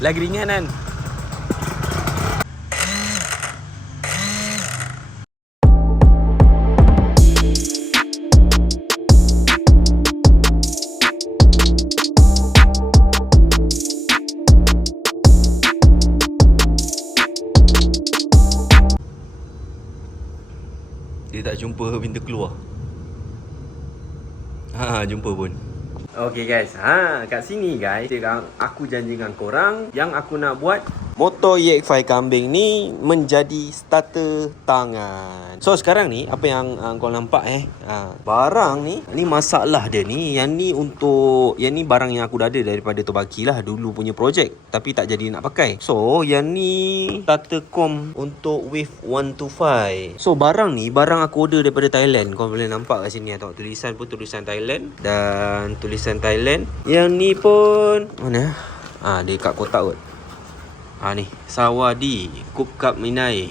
Lagi ringan kan? Dia tak jumpa pintu keluar. Jumpa pun. Okay guys, kat sini guys, aku janji dengan korang yang aku nak buat motor EX5 kambing ni menjadi starter tangan. So sekarang ni apa yang kau nampak barang ni masalah dia ni, yang ni barang yang aku dah ada daripada Tobaki lah, dulu punya projek tapi tak jadi nak pakai. So yang ni starter com untuk Wave 125. So barang aku order daripada Thailand. Kau boleh nampak kat sini tengok tulisan pun tulisan Thailand dan tulisan Thailand. Yang ni pun mana? Dia kat kotak kot. Ni Sawadi Kupkap Minai.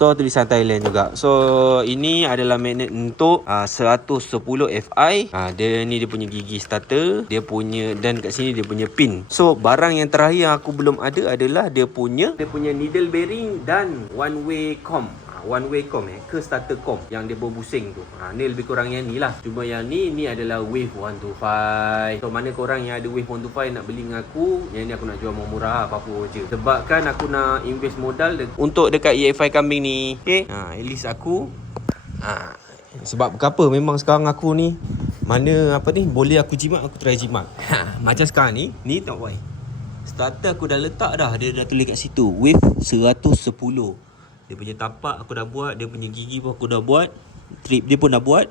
So tulisan Thailand juga. So ini adalah magnet untuk 110 Fi. Dia ni dia punya gigi starter, dia punya, dan kat sini dia punya pin. So barang yang terakhir yang aku belum ada adalah dia punya needle bearing dan one way com ke starter com yang dia berbusing tu. Ni lebih kurang yang ni lah. Cuma yang ni adalah Wave 125. So mana korang yang ada Wave 125 nak beli dengan aku, yang ni aku nak jual murah apa-apa je. Sebabkan aku nak invest modal untuk dekat EX5 kambing ni. Okay, at least aku sebab apa, memang sekarang aku ni mana boleh aku jimat, aku try jimat. Macam sekarang ni tak boy. Starter aku dah letak dah, dia dah tulis kat situ Wave 110. Dia punya tapak aku dah buat, dia punya gigi pun aku dah buat, trip dia pun dah buat.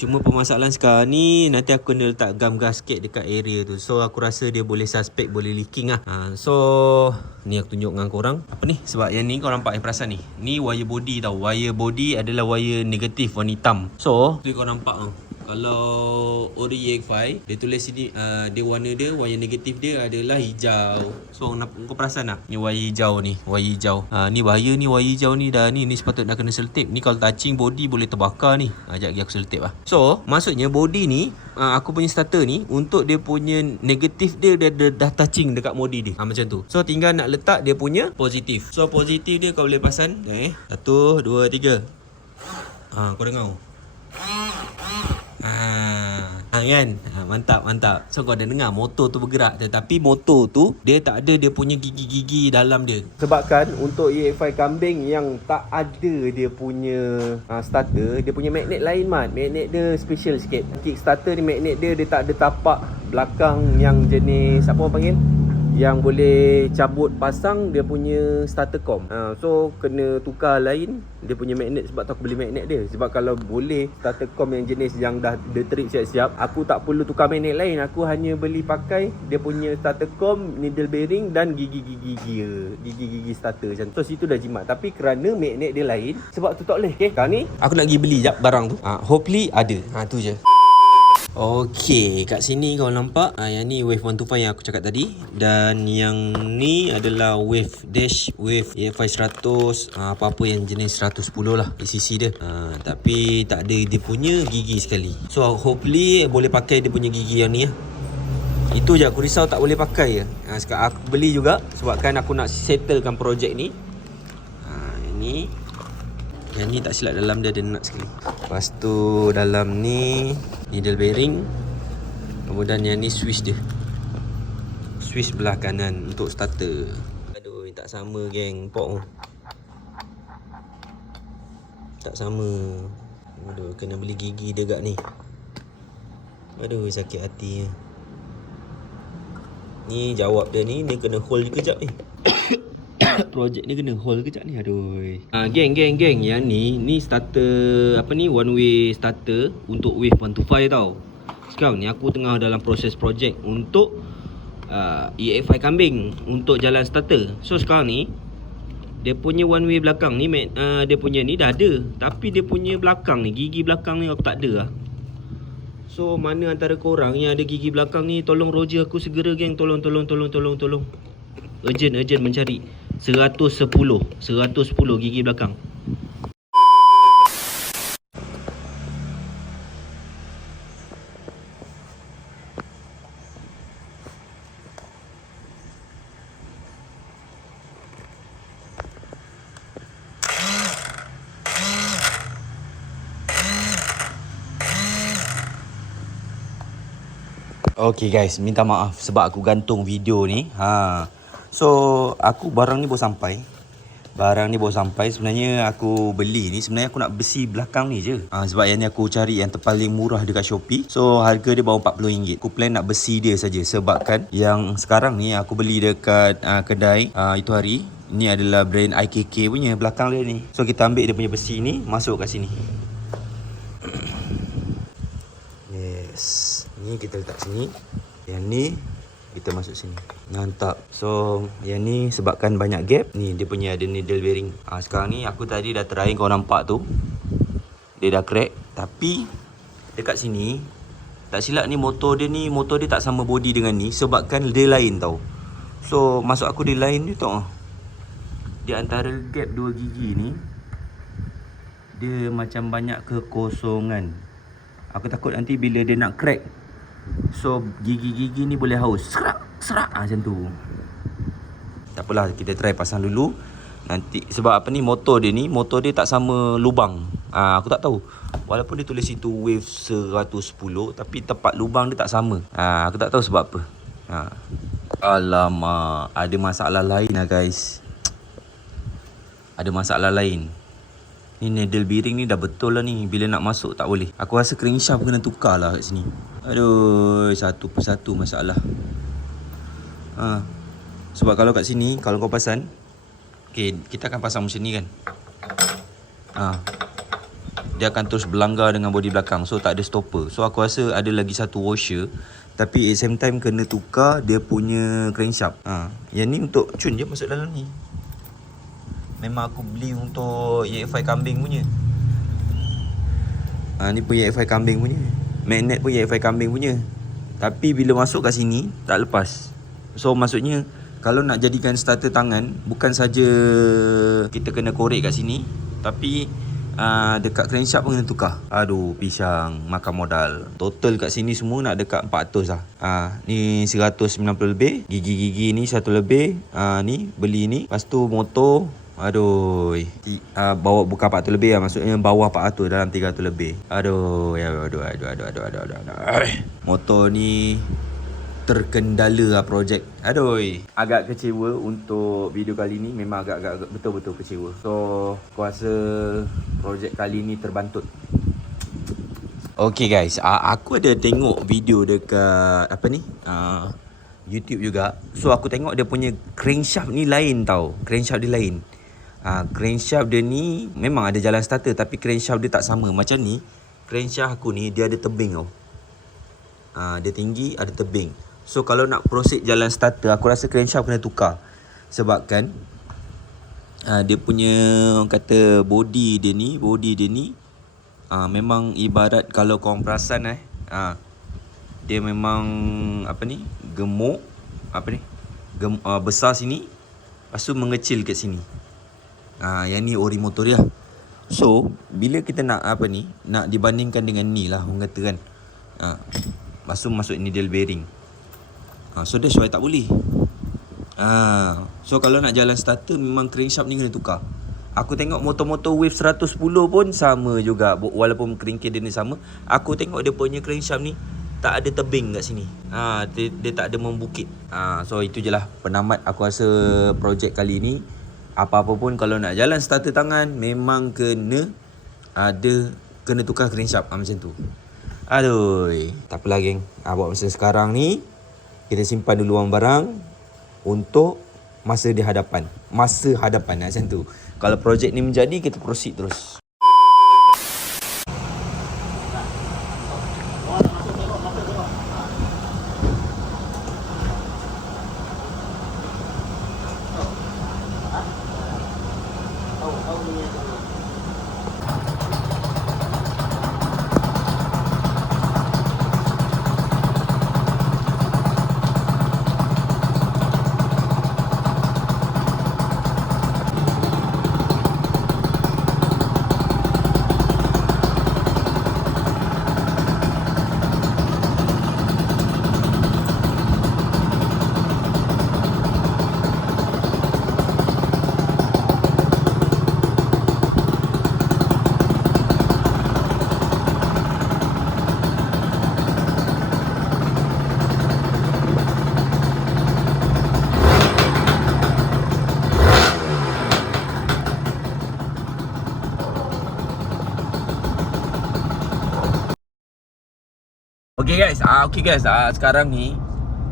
Cuma permasalahan sekarang ni, nanti aku kena letak gam gasket dekat area tu. So aku rasa dia boleh suspect, boleh leaking lah. So ni aku tunjuk dengan korang. Apa ni? Sebab yang ni kau nampak yang perasan ni, ni wire body tau. Wire body adalah wire negatif warna hitam. So tu kau nampak tau, kalau ori EX5 dia tulis sini, dia warna dia, wire negatif dia adalah hijau. So kau perasan tak? Ni wire hijau ni, wire hijau. Ni bahaya ni, wire hijau ni dah ni sepatutnya dah kena selotip. Ni kalau touching body boleh terbakar ni. Sekejap lagi aku selotip lah. So maksudnya body ni, aku punya starter ni, untuk dia punya negatif dia dah touching dekat body dia. Macam tu. So tinggal nak letak dia punya positif. So positif dia kau boleh pasang 1, 2, 3. Kau dengar kan? Mantap. So kau dah dengar motor tu bergerak, tetapi motor tu dia tak ada dia punya gigi-gigi dalam dia. Sebabkan untuk EX5 kambing yang tak ada dia punya starter, dia punya magnet lain magnet dia special sikit. Kickstarter ni magnet dia tak ada tapak belakang yang jenis apa orang panggil, yang boleh cabut pasang dia punya starter com. So kena tukar lain dia punya magnet, sebab tu aku beli magnet dia. Sebab kalau boleh starter com yang jenis yang dah trip siap-siap, aku tak perlu tukar magnet lain. Aku hanya beli pakai dia punya starter com, needle bearing dan gigi starter macam tu. So situ dah jimat. Tapi kerana magnet dia lain, sebab tu tak boleh. Okay, sekarang ni aku nak pergi beli jap barang tu. Hopefully ada. Tu je. Okey, kat sini kau nampak yang ni Wave 125 yang aku cakap tadi, dan yang ni adalah Wave EX5 100, apa-apa yang jenis 110 lah ACC dia. Tapi tak ada dia punya gigi sekali. So hopefully boleh pakai dia punya gigi yang ni. Itu je aku risau, tak boleh pakai. Sekarang aku beli juga sebabkan aku nak settlekan projek ni. Yang ni tak silap dalam dia ada nut sekali. Lepas tu dalam ni needle bearing. Kemudian yang ni switch dia, switch belah kanan untuk starter. Aduh, tak sama geng, pok tak sama. Aduh, kena beli gigi dia kat ni. Aduh, sakit hati. Ni jawab dia ni, dia kena hold kejap ni. Projek ni kena hold kejap ni. Aduh. Geng. Yang ni starter one way starter untuk Wave 125 tau. Sekarang ni aku tengah dalam proses projek untuk EX5 kambing untuk jalan starter. So sekarang ni dia punya one way belakang ni, dia punya ni dah ada, tapi dia punya belakang ni, gigi belakang ni aku tak ada lah. So mana antara korang yang ada gigi belakang ni, tolong Roger aku segera geng. Tolong. Urgent mencari 110 gigi belakang. Okay guys, minta maaf sebab aku gantung video ni. So aku barang ni baru sampai. Sebenarnya aku beli ni, sebenarnya aku nak besi belakang ni je. Sebab yang ni aku cari yang terpaling murah dekat Shopee. So harga dia baru RM40. Aku plan nak besi dia saja sebabkan yang sekarang ni aku beli dekat kedai itu hari. Ni adalah brand IKK punya belakang dia ni. So kita ambil dia punya besi ni, masuk kat sini. Yes. Ni kita letak sini. Yang ni kita masuk sini. Mantap. So yang ni sebabkan banyak gap, ni dia punya ada needle bearing. Sekarang ni aku tadi dah try, kau nampak tu, dia dah crack. Tapi dekat sini tak silap ni motor dia tak sama body dengan ni, sebabkan dia lain tau. So masuk aku dia lain, dia tahu di antara gap dua gigi ni dia macam banyak kekosongan. Aku takut nanti bila dia nak crack, so gigi-gigi ni boleh haus. Serak macam tu. Tak apalah, kita try pasang dulu. Nanti sebab apa ni, motor dia tak sama lubang. Aku tak tahu. Walaupun dia tulis situ wave 110, tapi tepat lubang dia tak sama. Aku tak tahu sebab apa. Alamak, ada masalah lain lah guys. Ada masalah lain. Ni needle bearing ni dah betul lah ni. Bila nak masuk tak boleh. Aku rasa crankshaft kena tukar lah kat sini. Aduh, satu persatu masalah. Sebab kalau kat sini, kalau kau pasang, okay, kita akan pasang macam ni kan. Dia akan terus berlanggar dengan bodi belakang. So tak ada stopper. So aku rasa ada lagi satu washer, tapi at same time kena tukar dia punya crankshaft. Yang ni untuk cun je masuk dalam ni. Memang aku beli untuk EX5 kambing punya. Ni pun EX5 kambing punya. Magnet pun EX5 kambing punya. Tapi bila masuk kat sini tak lepas. So maksudnya kalau nak jadikan starter tangan, bukan saja kita kena korek kat sini, tapi dekat crankshaft pun kena tukar. Aduh, pisang makan modal. Total kat sini semua nak dekat 400 lah. Ni 190 lebih. Gigi-gigi ni 1 lebih. Ni beli ni. Lepas tu motor, aduh, bawa bukan 400 lebih lah. Maksudnya bawah 400, dalam 300 lebih. Aduh. Motor ni terkendala lah projek. Aduh, agak kecewa untuk video kali ni. Memang agak betul-betul kecewa. So aku rasa projek kali ni terbantut. Okay guys, aku ada tengok video dekat YouTube juga. So aku tengok dia punya crankshaft ni lain tau. Crankshaft dia lain. Crankshaft dia ni memang ada jalan starter, tapi crankshaft dia tak sama. Macam ni, crankshaft aku ni dia ada tebing tau. Dia tinggi, ada tebing. So kalau nak proceed jalan starter, aku rasa crankshaft kena tukar. Sebabkan dia punya kata body dia ni memang ibarat kalau korang perasan dia memang gemuk, besar sini, lepas tu mengecil kat sini. Yang ni ori motor dia. So bila kita nak nak dibandingkan dengan ni lah, orang kata kan, masuk needle bearing. So that's why tak boleh. So kalau nak jalan starter, memang crankshaft ni kena tukar. Aku tengok motor-motor wave 110 pun sama juga. Walaupun crankshaft dia ni sama, aku tengok dia punya crankshaft ni tak ada tebing kat sini. Dia tak ada membukit. So itu je lah penamat. Aku rasa projek kali ni, apa-apa pun kalau nak jalan starter tangan, memang kena tukar crankshaft. Macam tu. Aduh, tak apalah geng. Buat masa sekarang ni, kita simpan dulu barang untuk masa hadapan macam tu. Kalau projek ni menjadi, kita proceed terus. Okay guys, sekarang ni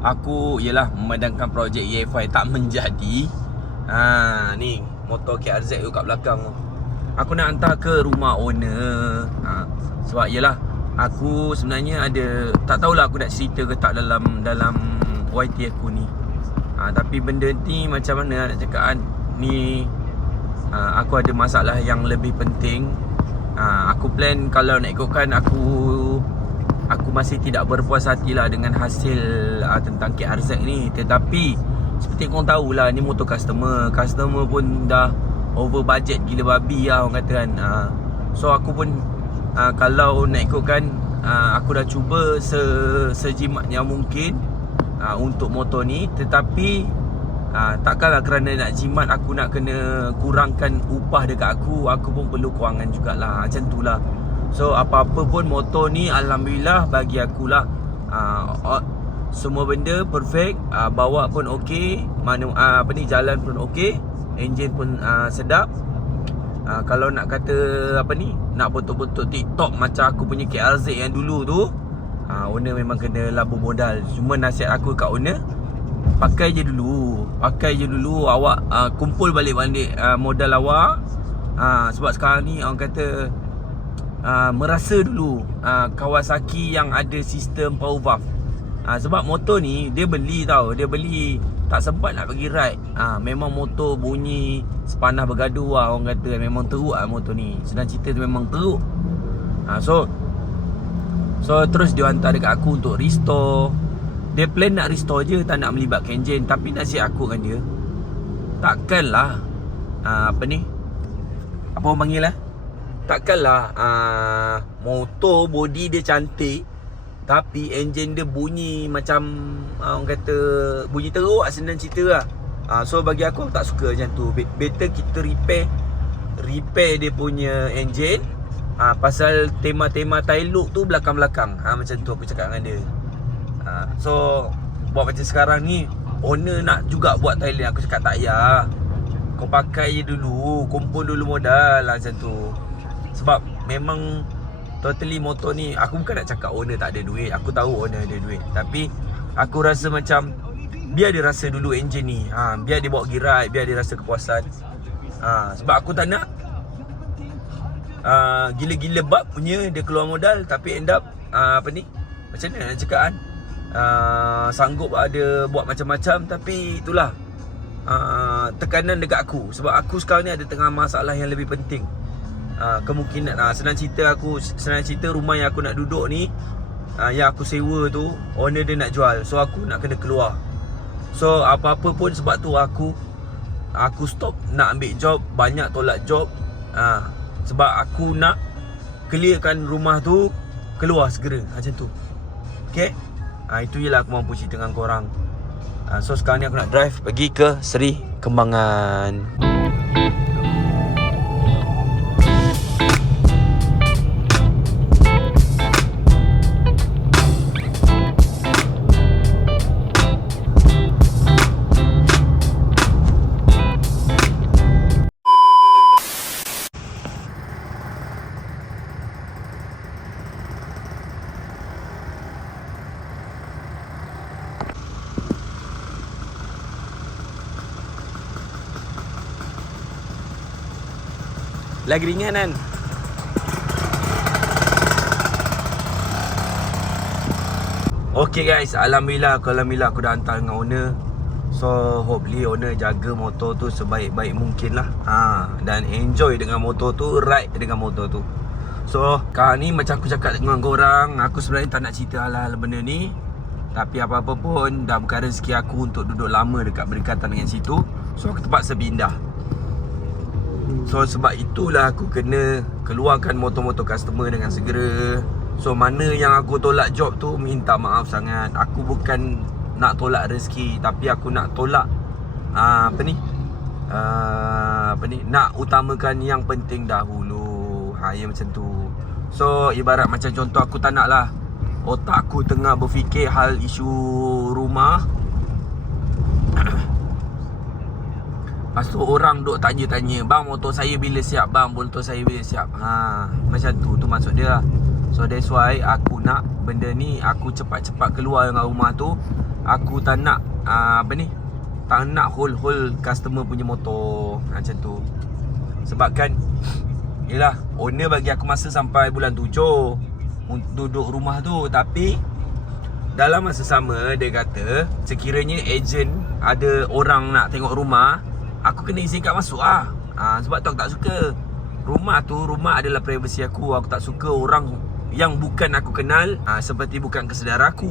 aku ialah memadamkan projek EFI tak menjadi. Ni motor KRZ tu kat belakang tu. Aku nak hantar ke rumah owner. Sebab ialah aku sebenarnya ada, tak tahulah aku nak cerita ke tak dalam YT aku ni. Tapi benda ni macam mana nak cakap kan, ni aku ada masalah yang lebih penting. Aku plan kalau nak ikutkan aku masih tidak berpuas hati lah dengan hasil tentang KRZ ni. Tetapi seperti korang tahulah, ni motor customer pun dah over budget gila babi lah orang kata kan. So aku pun kalau nak ikutkan, aku dah cuba sejimatnya mungkin untuk motor ni. Tetapi takkanlah kerana nak jimat aku nak kena kurangkan upah dekat aku pun perlu kewangan jugalah. Macam tu lah. So apa-apa pun motor ni alhamdulillah bagi akulah semua benda perfect. Bawa pun okey, jalan pun okey, enjin pun sedap. Kalau nak kata nak betul-betul TikTok macam aku punya KRZ yang dulu tu, owner memang kena labur modal. Cuma nasihat aku kat owner, pakai je dulu, awak kumpul balik-balik modal awak. Sebab sekarang ni orang kata merasa dulu Kawasaki yang ada sistem power valve. Sebab motor ni dia beli tak sempat nak pergi ride. Memang motor bunyi sepanah bergaduh lah orang kata. Memang teruk lah motor ni. Senang cerita tu memang teruk. So terus dia hantar dekat aku untuk restore. Dia plan nak restore je, tak nak melibatkan enjin. Tapi nasihat aku dengan dia, takkanlah apa orang panggil lah, takkanlah motor body dia cantik tapi enjin dia bunyi macam orang kata bunyi teruk lah, senang cerita lah. So bagi aku tak suka macam tu. Better kita repair dia punya enjin. Pasal tema-tema tail look tu belakang-belakang. Macam tu aku cakap dengan dia. So buat macam sekarang ni, owner nak juga buat tail lamp. Aku cakap tak payah, kau pakai je dulu, kumpul dulu modal lah, macam tu. Sebab memang totally motor ni, aku bukan nak cakap owner tak ada duit. Aku tahu owner ada duit. Tapi aku rasa macam biar dia rasa dulu enjin ni. Biar dia bawa pergi ride, biar dia rasa kepuasan. Sebab aku tak nak gila-gila bab punya dia keluar modal tapi end up macam mana nak cakap kan, sanggup ada buat macam-macam. Tapi itulah tekanan dekat aku. Sebab aku sekarang ni ada tengah masalah yang lebih penting. Kemungkinan senang cerita rumah yang aku nak duduk ni, yang aku sewa tu, owner dia nak jual. So aku nak kena keluar. So apa-apa pun sebab tu aku stop nak ambil job, banyak tolak job. Sebab aku nak clearkan rumah tu, keluar segera, macam tu. Okay, itu je lah aku mampu cerita dengan korang. So sekarang ni aku nak drive pergi ke Seri Kembangan. Lagi ringan kan? Okay guys, Alhamdulillah aku dah hantar dengan owner. So hopefully owner jaga motor tu sebaik-baik mungkin lah. Dan enjoy dengan motor tu, ride dengan motor tu. So kali ni macam aku cakap dengan korang, aku sebenarnya tak nak cerita hal-hal benda ni. Tapi apa-apa pun dah bukan rezeki aku untuk duduk lama dekat berdekatan dengan situ. So aku terpaksa pindah. So sebab itulah aku kena keluarkan motor-motor customer dengan segera. So mana yang aku tolak job tu, minta maaf sangat. Aku bukan nak tolak rezeki, tapi aku nak tolak nak utamakan yang penting dahulu. Ya macam tu. So ibarat macam contoh, aku tak nak lah otak aku tengah berfikir hal isu rumah, lepas tu orang duk tanya-tanya, bang motor saya bila siap, bang motor saya bila siap. Macam tu maksud dia lah. So that's why aku nak benda ni aku cepat-cepat keluar dengan rumah tu. Aku tak nak tak nak hold customer punya motor macam tu. Sebab kan yelah, owner bagi aku masa sampai bulan 7 untuk duduk rumah tu. Tapi dalam masa sama dia kata sekiranya ejen ada orang nak tengok rumah, aku kena izinkan masuk lah. Sebab tu aku tak suka. Rumah adalah privasi aku. Aku tak suka orang yang bukan aku kenal, seperti bukan kesedara aku,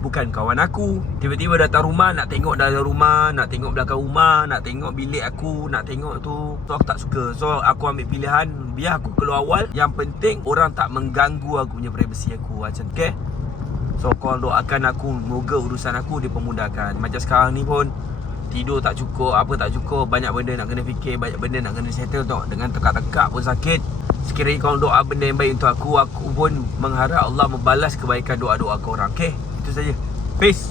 bukan kawan aku, tiba-tiba datang rumah, nak tengok dalam rumah, nak tengok belakang rumah, nak tengok bilik aku, nak tengok tu. So aku tak suka. So aku ambil pilihan, biar aku keluar awal. Yang penting orang tak mengganggu aku punya privasi aku macam tu, okay? So korang doakan aku, moga urusan aku dipermudahkan. Macam sekarang ni pun tidur tak cukup, apa tak cukup, banyak benda nak kena fikir, banyak benda nak kena settle. Tengok dengan tekak-tekak pun sakit. Sekiranya korang doa benda yang baik untuk aku pun mengharap Allah membalas kebaikan doa-doa korang. Okay, itu saja. Peace.